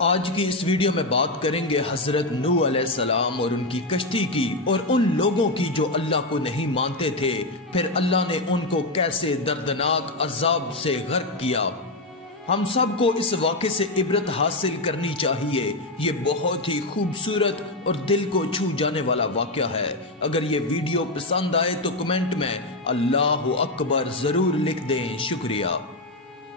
آج کی اس ویڈیو میں بات کریں گے حضرت نوح علیہ السلام اور ان کی کشتی کی اور ان لوگوں کی جو اللہ کو نہیں مانتے تھے، پھر اللہ نے ان کو کیسے دردناک عذاب سے غرق کیا۔ ہم سب کو اس واقعے سے عبرت حاصل کرنی چاہیے۔ یہ بہت ہی خوبصورت اور دل کو چھو جانے والا واقعہ ہے۔ اگر یہ ویڈیو پسند آئے تو کمنٹ میں اللہ اکبر ضرور لکھ دیں۔ شکریہ۔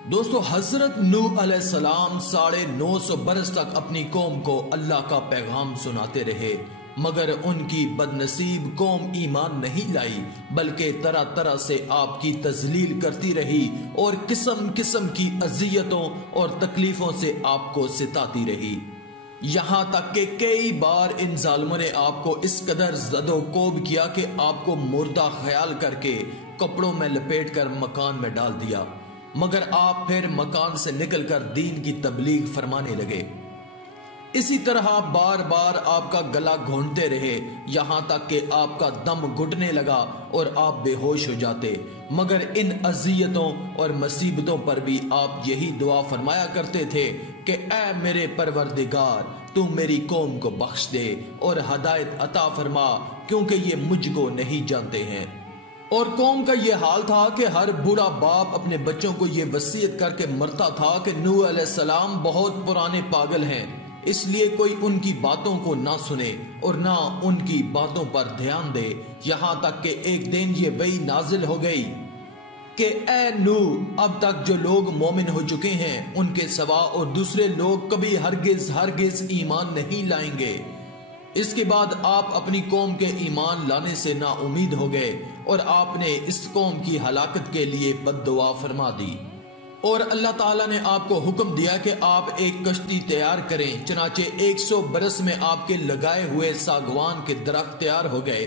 دوستو، حضرت نوح علیہ السلام 950 برس تک اپنی قوم کو اللہ کا پیغام سناتے رہے، مگر ان کی بدنصیب قوم ایمان نہیں لائی، بلکہ طرح طرح سے آپ کی تذلیل کرتی رہی اور قسم قسم کی اذیتوں اور تکلیفوں سے آپ کو ستاتی رہی، یہاں تک کہ کئی بار ان ظالموں نے آپ کو اس قدر زد و کوب کیا کہ آپ کو مردہ خیال کر کے کپڑوں میں لپیٹ کر مکان میں ڈال دیا، مگر آپ پھر مکان سے نکل کر دین کی تبلیغ فرمانے لگے۔ اسی طرح بار بار آپ کا گلا گھونٹتے رہے، یہاں تک کہ آپ کا دم گھٹنے لگا اور آپ بے ہوش ہو جاتے، مگر ان اذیتوں اور مصیبتوں پر بھی آپ یہی دعا فرمایا کرتے تھے کہ اے میرے پروردگار، تو میری قوم کو بخش دے اور ہدایت عطا فرما، کیونکہ یہ مجھ کو نہیں جانتے ہیں۔ اور قوم کا یہ حال تھا کہ ہر بوڑھا باپ اپنے بچوں کو یہ وصیت کر کے مرتا تھا کہ نوح علیہ السلام بہت پرانے پاگل ہیں، اس لیے کوئی ان کی باتوں کو نہ سنے اور نہ ان کی باتوں پر دھیان دے، یہاں تک کہ ایک دن یہ وحی نازل ہو گئی کہ اے نوح، اب تک جو لوگ مومن ہو چکے ہیں ان کے سوا اور دوسرے لوگ کبھی ہرگز ایمان نہیں لائیں گے۔ اس کے بعد آپ اپنی قوم کے ایمان لانے سے نا امید ہو گئے اور آپ نے اس قوم کی ہلاکت کے لیے بد دعا فرما دی، اور اللہ تعالیٰ نے آپ کو حکم دیا کہ آپ ایک کشتی تیار کریں۔ چنانچہ 100 برس میں آپ کے لگائے ہوئے ساگوان کے درخت تیار ہو گئے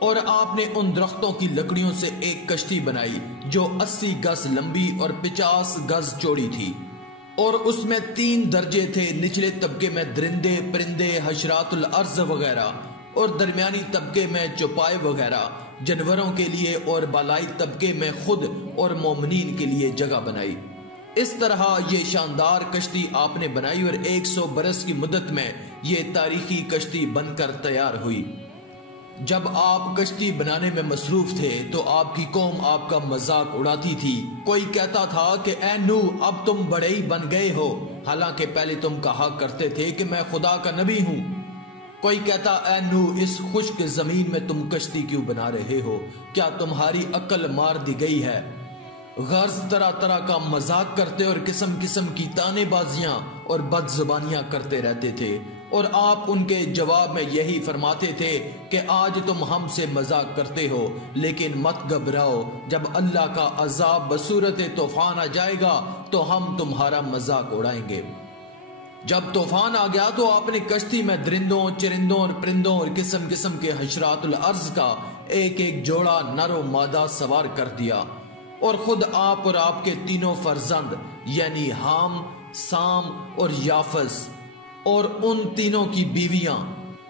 اور آپ نے ان درختوں کی لکڑیوں سے ایک کشتی بنائی جو 80 گز لمبی اور 50 گز چوڑی تھی، اور اس میں 3 درجے تھے، نچلے طبقے میں درندے پرندے حشرات الارض وغیرہ، اور درمیانی طبقے میں چوپائے وغیرہ جانوروں کے لیے، اور بالائی طبقے میں خود اور مومنین کے لیے جگہ بنائی۔ اس طرح یہ شاندار کشتی آپ نے بنائی اور 100 برس کی مدت میں یہ تاریخی کشتی بن کر تیار ہوئی۔ جب آپ کشتی بنانے میں مصروف تھے تو آپ کی قوم آپ کا مذاق اڑاتی تھی۔ کوئی کہتا تھا کہ اے نوح، اب تم بڑے ہی بن گئے ہو، حالانکہ پہلے تم کہا کرتے تھے کہ میں خدا کا نبی ہوں۔ کوئی کہتا اے نوح، اس خشک زمین میں تم کشتی کیوں بنا رہے ہو؟ کیا تمہاری عقل مار دی گئی ہے؟ غرض طرح طرح کا مذاق کرتے اور قسم قسم کی تانے بازیاں اور بد زبانیاں کرتے رہتے تھے، اور آپ ان کے جواب میں یہی فرماتے تھے کہ آج تم ہم سے مذاق کرتے ہو، لیکن مت گھبراؤ، جب اللہ کا عذاب بصورت طوفان آ جائے گا تو ہم تمہارا مذاق اڑائیں گے۔ جب طوفان آ گیا تو آپ نے کشتی میں درندوں، چرندوں اور پرندوں اور قسم قسم کے حشرات الارض کا ایک ایک جوڑا نر و مادہ سوار کر دیا، اور خود آپ اور آپ کے 3 فرزند یعنی حام، سام اور یافس، اور ان 3 کی بیویاں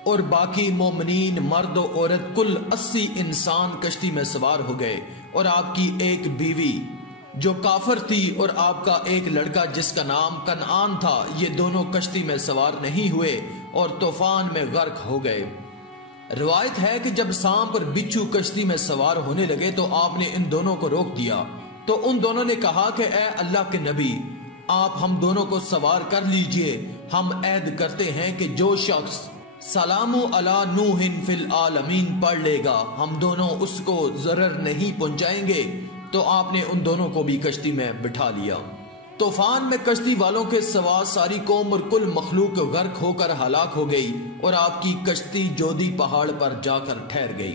اور باقی مومنین مرد و عورت کل 80 انسان کشتی میں سوار ہو گئے، اور آپ کی ایک بیوی جو کافر تھی اور آپ کا ایک لڑکا جس کا نام کنعان تھا، یہ دونوں کشتی میں سوار نہیں ہوئے اور طوفان میں غرق ہو گئے۔ روایت ہے کہ جب سانپ اور بچھو کشتی میں سوار ہونے لگے تو آپ نے ان دونوں کو روک دیا، تو ان دونوں نے کہا کہ اے اللہ کے نبی، آپ ہم دونوں کو سوار کر لیجئے، ہم عہد کرتے ہیں کہ جو شخص سلام علی نوح فی العالمین پڑھ لے گا ہم دونوں اس کو ضرر نہیں پہنچائیں گے۔ تو آپ نے ان دونوں کو بھی کشتی میں بٹھا لیا۔ طوفان میں کشتی والوں کے سوا ساری قوم اور کل مخلوق غرق ہو کر ہلاک ہو گئی، اور آپ کی کشتی جودی پہاڑ پر جا کر ٹھہر گئی۔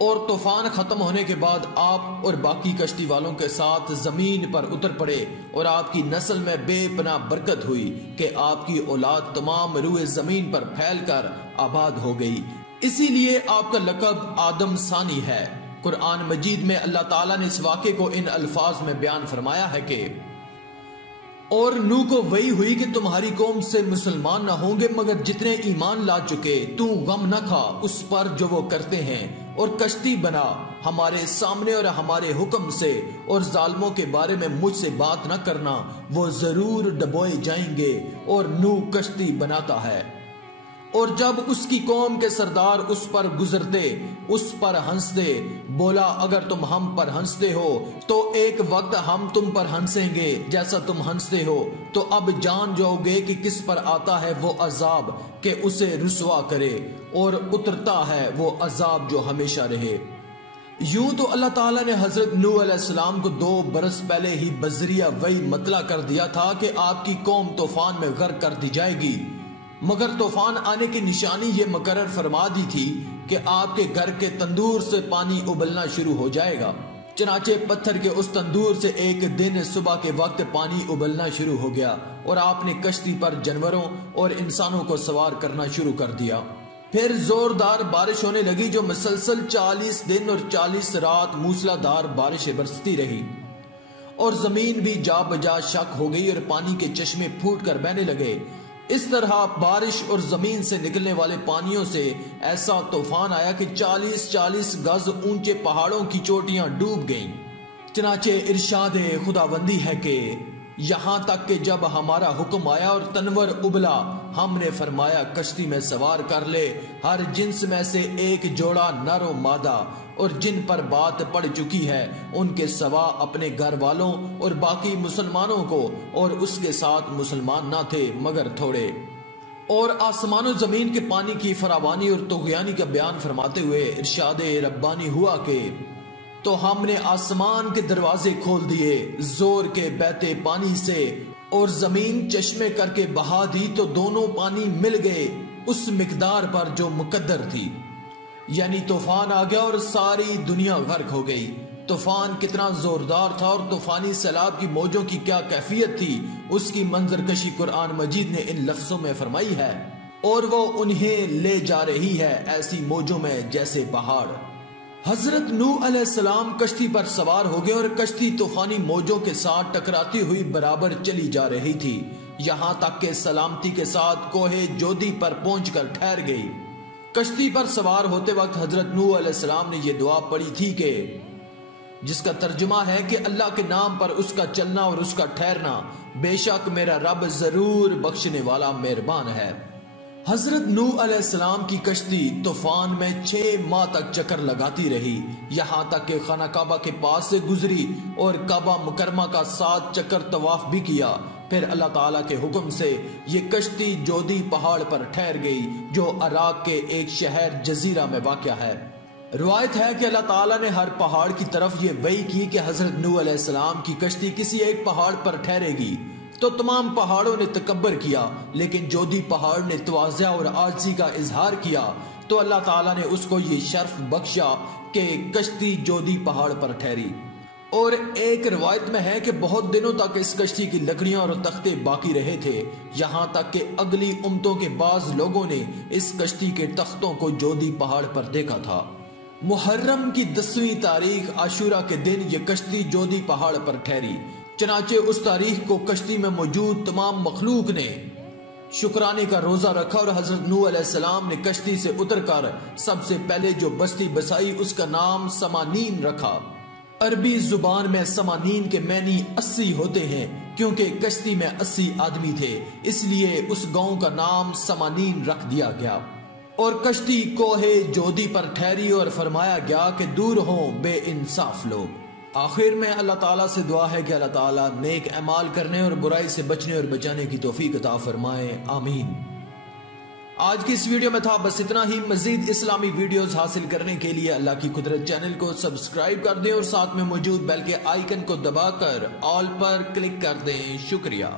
اور طوفان ختم ہونے کے بعد آپ اور باقی کشتی والوں کے ساتھ زمین پر اتر پڑے، اور آپ کی نسل میں بے پناہ برکت ہوئی کہ آپ کی اولاد تمام روئے زمین پر پھیل کر آباد ہو گئی، اسی لیے آپ کا لقب آدم ثانی ہے۔ قرآن مجید میں اللہ تعالیٰ نے اس واقعے کو ان الفاظ میں بیان فرمایا ہے کہ اور نوح کو وحی ہوئی کہ تمہاری قوم سے مسلمان نہ ہوں گے مگر جتنے ایمان لا چکے، تو غم نہ کھا اس پر جو وہ کرتے ہیں، اور کشتی بنا ہمارے سامنے اور ہمارے حکم سے، اور ظالموں کے بارے میں مجھ سے بات نہ کرنا، وہ ضرور ڈبوئے جائیں گے۔ اور نوح کشتی بناتا ہے، اور جب اس کی قوم کے سردار اس پر گزرتے اس پر ہنستے، بولا اگر تم ہم پر ہنستے ہو تو ایک وقت ہم تم پر ہنسیں گے جیسا تم ہنستے ہو، تو اب جان جاؤ گے کہ کس پر آتا ہے وہ عذاب کہ اسے رسوا کرے، اور اترتا ہے وہ عذاب جو ہمیشہ رہے۔ یوں تو اللہ تعالیٰ نے حضرت نوح علیہ السلام کو 2 برس پہلے ہی بذریعہ وحی مطلع کر دیا تھا کہ آپ کی قوم طوفان میں غرق کر دی جائے گی، مگر طوفان آنے کی نشانی یہ مقرر فرما دی تھی کہ آپ کے گھر کے تندور سے پانی ابلنا شروع ہو جائے گا۔ چنانچہ پتھر کے اس تندور سے ایک دن صبح کے وقت پانی ابلنا شروع ہو گیا، اور آپ نے کشتی پر جانوروں اور انسانوں کو سوار کرنا شروع کر دیا۔ پھر زوردار بارش ہونے لگی جو مسلسل 40 دن اور 40 رات موسلادھار بارشیں برستی رہی، اور زمین بھی جا بجا شک ہو گئی اور پانی کے چشمے پھوٹ کر بہنے لگے۔ اس طرح بارش اور زمین سے نکلنے والے پانیوں سے ایسا طوفان آیا کہ 40 گز اونچے پہاڑوں کی چوٹیاں ڈوب گئیں۔ چنانچہ ارشاد خداوندی ہے کہ یہاں تک کہ جب ہمارا حکم آیا اور تنور ابلا، ہم نے فرمایا کشتی میں سوار کر لے ہر جنس میں سے ایک جوڑا نر و مادہ، اور جن پر بات پڑ چکی ہے ان کے سوا اپنے گھر والوں اور باقی مسلمانوں کو، اور اس کے ساتھ مسلمان نہ تھے مگر تھوڑے۔ اور آسمان و زمین کے پانی کی فراوانی اور طغیانی کا بیان فرماتے ہوئے ارشاد ربانی ہوا کہ تو ہم نے آسمان کے دروازے کھول دیے زور کے بہتے پانی سے، اور زمین چشمے کر کے بہا دی تو دونوں پانی مل گئے اس مقدار پر جو مقدر تھی۔ یعنی طوفان آ گیا اور ساری دنیا غرق ہو گئی۔ طوفان کتنا زوردار تھا اور طوفانی سیلاب کی موجوں کی کیا کیفیت تھی، اس کی منظر کشی قرآن مجید نے ان لفظوں میں فرمائی ہے، اور وہ انہیں لے جا رہی ہے ایسی موجوں میں جیسے پہاڑ۔ حضرت نوح علیہ السلام کشتی پر سوار ہو گئے، اور کشتی طوفانی موجوں کے ساتھ ٹکراتی ہوئی برابر چلی جا رہی تھی، یہاں تک کہ سلامتی کے ساتھ کوہ جودی پر پہنچ کر ٹھہر گئی۔ کشتی پر سوار ہوتے وقت حضرت نوح علیہ السلام نے یہ دعا پڑھی تھی کہ جس کا ترجمہ ہے کہ اللہ کے نام پر اس کا چلنا اور اس کا ٹھہرنا، بے شک میرا رب ضرور بخشنے والا مہربان ہے۔ حضرت نوح علیہ السلام کی کشتی طوفان میں 6 ماہ تک چکر لگاتی رہی، یہاں تک کہ خانہ کعبہ کے پاس سے گزری اور کعبہ مکرمہ کا 7 چکر طواف بھی کیا۔ پھر اللہ تعالیٰ کے حکم سے یہ کشتی جودی پہاڑ پر ٹھہر گئی جو عراق کے ایک شہر جزیرہ میں واقع ہے۔ روایت ہے کہ اللہ تعالیٰ نے ہر پہاڑ کی طرف یہ وحی کی کہ حضرت نوح علیہ السلام کی کشتی کسی ایک پہاڑ پر ٹھہرے گی، تو تمام پہاڑوں نے تکبر کیا، لیکن جودی پہاڑ نے تواضع اور عاجزی کا اظہار کیا، تو اللہ تعالیٰ نے اس کو یہ شرف بخشا کہ کشتی جودی پہاڑ پر ٹھہری۔ اور ایک روایت میں ہے کہ بہت دنوں تک اس کشتی کی لکڑیاں اور تختے باقی رہے تھے، یہاں تک کہ اگلی امتوں کے بعض لوگوں نے اس کشتی کے تختوں کو جودی پہاڑ پر دیکھا تھا۔ محرم کی 10ویں تاریخ عاشورہ کے دن یہ کشتی جودی پہاڑ پر ٹھہری، چنانچہ اس تاریخ کو کشتی میں موجود تمام مخلوق نے شکرانے کا روزہ رکھا، اور حضرت نوح علیہ السلام نے کشتی سے اتر کر سب سے پہلے جو بستی بسائی اس کا نام سمانین رکھا۔ عربی زبان میں سمانین کے معنی 80 ہوتے ہیں، کیونکہ کشتی میں 80 آدمی تھے، اس لیے اس گاؤں کا نام سمانین رکھ دیا گیا۔ اور کشتی کوہ جودی پر ٹھہری اور فرمایا گیا کہ دور ہوں بے انصاف لوگ۔ آخر میں اللہ تعالیٰ سے دعا ہے کہ اللہ تعالیٰ نیک اعمال کرنے اور برائی سے بچنے اور بچانے کی توفیق عطا فرمائے، آمین۔ آج کی اس ویڈیو میں تھا بس اتنا ہی۔ مزید اسلامی ویڈیوز حاصل کرنے کے لیے اللہ کی قدرت چینل کو سبسکرائب کر دیں اور ساتھ میں موجود بیل کے آئیکن کو دبا کر آل پر کلک کر دیں۔ شکریہ۔